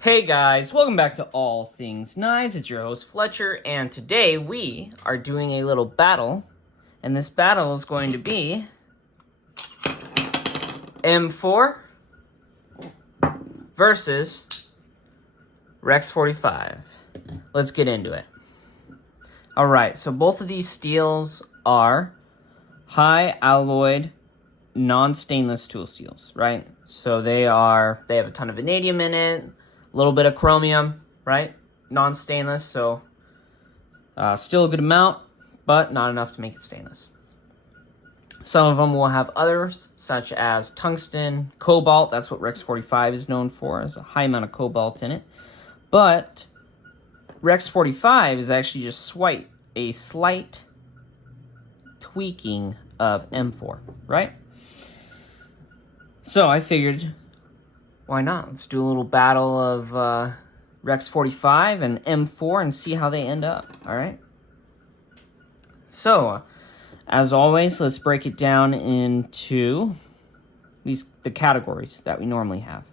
Hey guys, welcome back to All Things Knives. It's your host Fletcher, and today we are doing a little battle, and this battle is going to be M4 versus Rex45. Let's get into it. Alright, so both of these steels are high alloyed, non-stainless tool steels, right? So they have a ton of vanadium in it, a little bit of chromium, right? Non-stainless, so still a good amount, but not enough to make it stainless. Some of them will have others, such as tungsten, cobalt. That's what Rex45 is known for, is a high amount of cobalt in it. But Rex45 is actually just a slight tweaking of M4, right? So I figured, why not? Let's do a little battle of Rex45 and M4 and see how they end up, all right? So, as always, let's break it down into the categories that we normally have.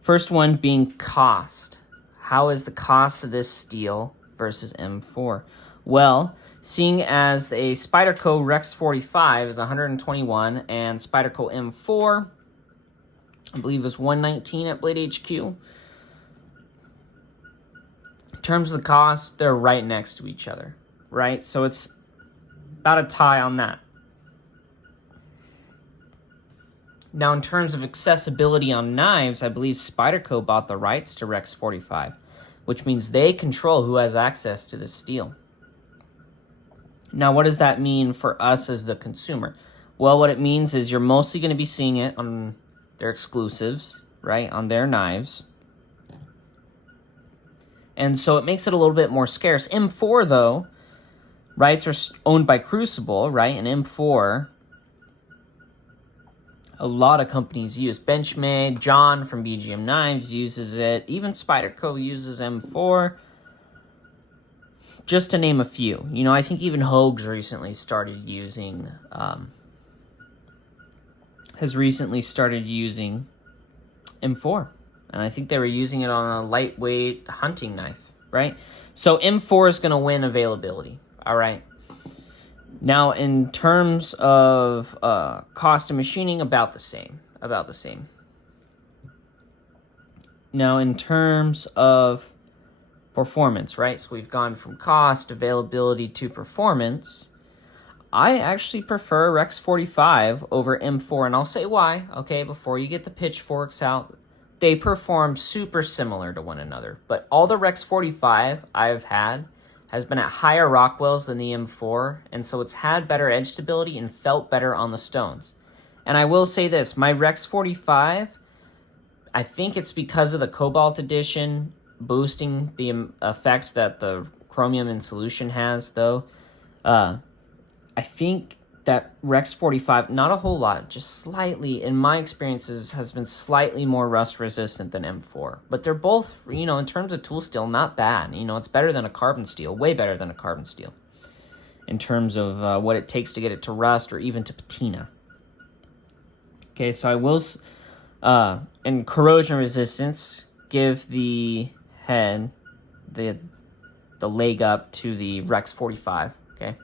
First one being cost. How is the cost of this steel versus M4? Well, seeing as a Spyderco Rex45 is $121 and Spyderco M4, I believe it was $119 at Blade HQ. In terms of the cost, they're right next to each other, right? So it's about a tie on that. Now, in terms of accessibility on knives, I believe Spyderco bought the rights to Rex45, which means they control who has access to this steel. Now, what does that mean for us as the consumer? Well, what it means is you're mostly going to be seeing it on their exclusives, right, on their knives. And so it makes it a little bit more scarce. M4, though, rights are owned by Crucible, right? And M4, a lot of companies use. Benchmade, John from BGM Knives uses it. Even Spyderco uses M4. Just to name a few. You know, I think even Hoag's recently started using M4. And I think they were using it on a lightweight hunting knife, right? So M4 is going to win availability, all right? Now, in terms of cost of machining, about the same. Now, in terms of performance, right? So we've gone from cost, availability to performance. I actually prefer Rex45 over M4, and I'll say why, okay, before you get the pitchforks out. They perform super similar to one another, but all the Rex45 I've had has been at higher Rockwells than the M4, and so it's had better edge stability and felt better on the stones. And I will say this, my Rex45, I think it's because of the Cobalt Edition boosting the effect that the chromium in solution has, though. I think that Rex45, not a whole lot, just slightly, in my experiences, has been slightly more rust resistant than M4. But they're both, you know, in terms of tool steel, not bad. You know, it's better than a carbon steel, way better than a carbon steel, in terms of what it takes to get it to rust or even to patina. Okay, so I will, in corrosion resistance, give the head, the leg up to the Rex45, okay?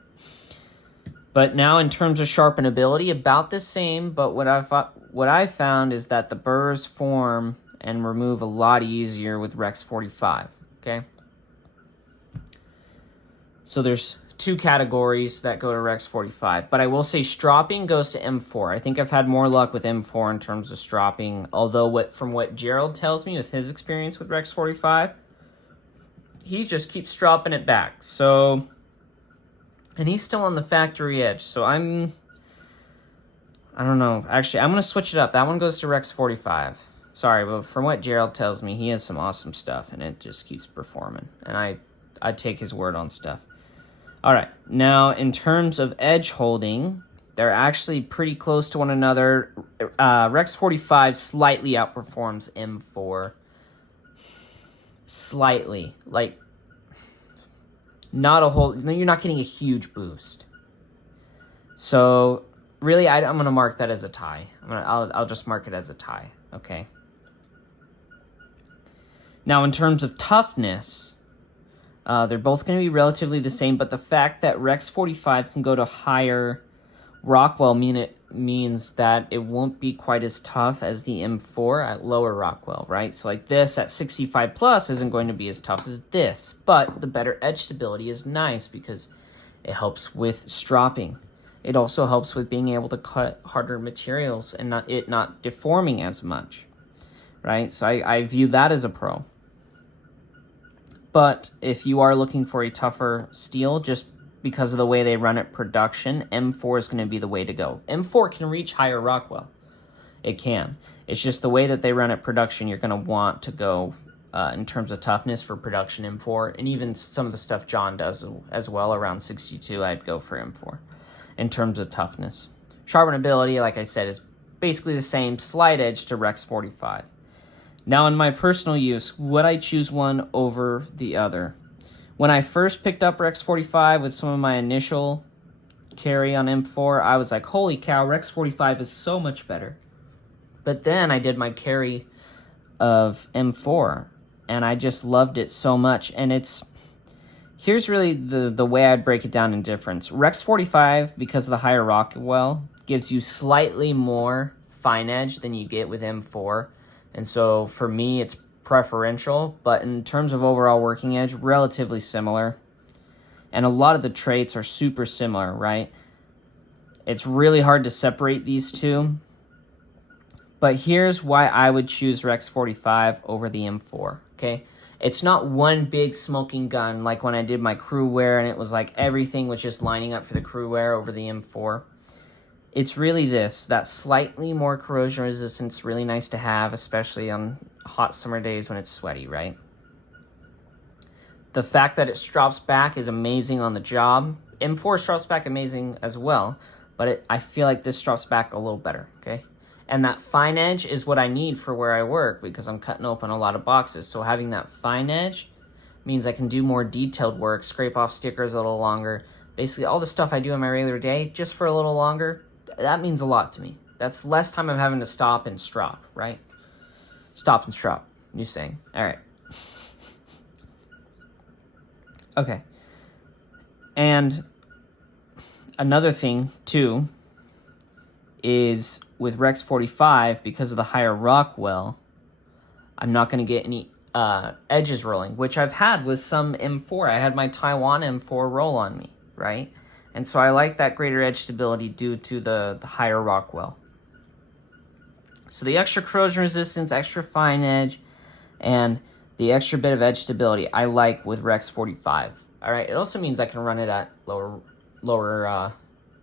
But now in terms of sharpenability, about the same, but what I've found is that the burrs form and remove a lot easier with Rex45, okay? So there's two categories that go to Rex45, but I will say stropping goes to M4. I think I've had more luck with M4 in terms of stropping, although from what Gerald tells me with his experience with Rex45, he just keeps stropping it back, so... And he's still on the factory edge, so I don't know. Actually, I'm going to switch it up. That one goes to Rex45. Sorry, but from what Gerald tells me, he has some awesome stuff, and it just keeps performing. And I take his word on stuff. All right, now in terms of edge holding, they're actually pretty close to one another. Rex45 slightly outperforms M4. Slightly. Like... Not a whole... You're not getting a huge boost. So, really, I'm going to mark that as a tie. I'll just mark it as a tie, okay? Now, in terms of toughness, they're both going to be relatively the same, but the fact that Rex45 can go to higher Rockwell means that it won't be quite as tough as the M4 at lower Rockwell, right? So like this at 65 plus isn't going to be as tough as this, but the better edge stability is nice because it helps with stropping. It also helps with being able to cut harder materials and not deforming as much, right? So I view that as a pro. But if you are looking for a tougher steel, just because of the way they run it production, M4 is going to be the way to go. M4 can reach higher Rockwell. It can. It's just the way that they run it production, you're going to want to go in terms of toughness for production M4. And even some of the stuff John does as well around 62, I'd go for M4 in terms of toughness. Sharpenability, like I said, is basically the same, slight edge to Rex45. Now, in my personal use, would I choose one over the other? When I first picked up Rex45 with some of my initial carry on M4, I was like, holy cow, Rex45 is so much better. But then I did my carry of M4, and I just loved it so much. And here's really the way I'd break it down in difference. Rex45, because of the higher Rockwell, gives you slightly more fine edge than you get with M4. And so for me, it's preferential, but in terms of overall working edge, relatively similar. And a lot of the traits are super similar, right? It's really hard to separate these two. But here's why I would choose Rex45 over the M4, okay? It's not one big smoking gun like when I did my crew wear and it was like everything was just lining up for the crew wear over the M4. It's really that slightly more corrosion resistance, really nice to have, especially on hot summer days when it's sweaty, right? The fact that it strops back is amazing on the job. M4 strops back amazing as well, but I feel like this strops back a little better, okay? And that fine edge is what I need for where I work because I'm cutting open a lot of boxes. So having that fine edge means I can do more detailed work, scrape off stickers a little longer. Basically, all the stuff I do in my regular day, just for a little longer, that means a lot to me. That's less time I'm having to stop and strop, right? Stop and strop, new saying. All right. Okay. And another thing, too, is with Rex45, because of the higher Rockwell, I'm not going to get any edges rolling, which I've had with some M4. I had my Taiwan M4 roll on me, right? And so I like that greater edge stability due to the higher Rockwell. So the extra corrosion resistance, extra fine edge, and the extra bit of edge stability I like with Rex45. All right, it also means I can run it at lower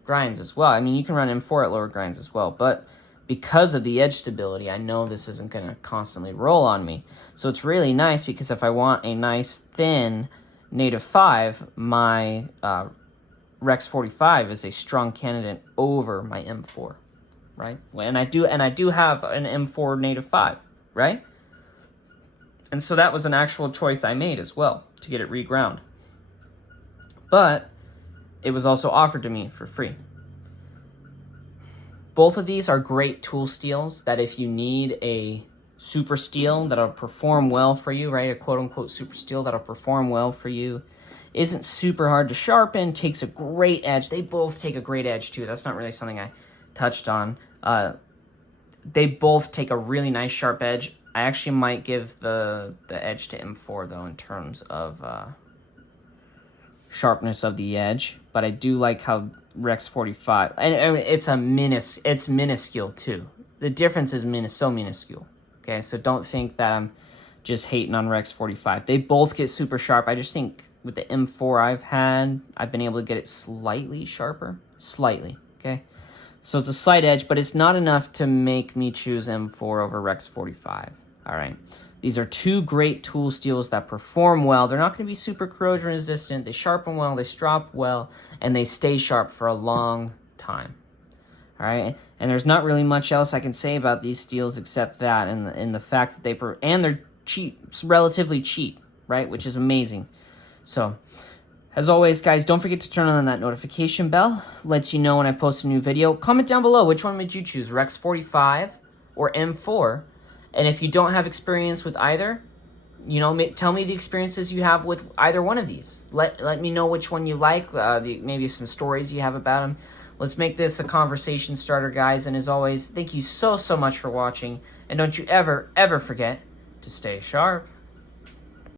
grinds as well. I mean, you can run M4 at lower grinds as well, but because of the edge stability, I know this isn't going to constantly roll on me. So it's really nice because if I want a nice thin native 5, my Rex45 is a strong candidate over my M4, right? And I do have an M4 native 5, right? And so that was an actual choice I made as well to get it reground. But it was also offered to me for free. Both of these are great tool steels that if you need a super steel that'll perform well for you, right? A quote-unquote super steel that'll perform well for you, isn't super hard to sharpen, takes a great edge. They both take a great edge too. That's not really something I touched on. They both take a really nice sharp edge. I actually might give the edge to M4 though in terms of sharpness of the edge, but I do like how Rex45, and it's minuscule too. The difference is so minuscule. Okay, so don't think that I'm just hating on Rex45. They both get super sharp. I just think with the M4 I've been able to get it slightly sharper, slightly. Okay, so it's a slight edge, but it's not enough to make me choose M4 over Rex45. All right. These are two great tool steels that perform well. They're not going to be super corrosion resistant. They sharpen well, they strop well, and they stay sharp for a long time. All right, and there's not really much else I can say about these steels except that, and the fact that they're cheap, relatively cheap, right? Which is amazing. So, as always, guys, don't forget to turn on that notification bell. Lets you know when I post a new video. Comment down below which one would you choose, Rex45 or M4. And if you don't have experience with either, you know, tell me the experiences you have with either one of these. Let me know which one you like, maybe some stories you have about them. Let's make this a conversation starter, guys. And as always, thank you so much for watching. And don't you ever, ever forget to stay sharp.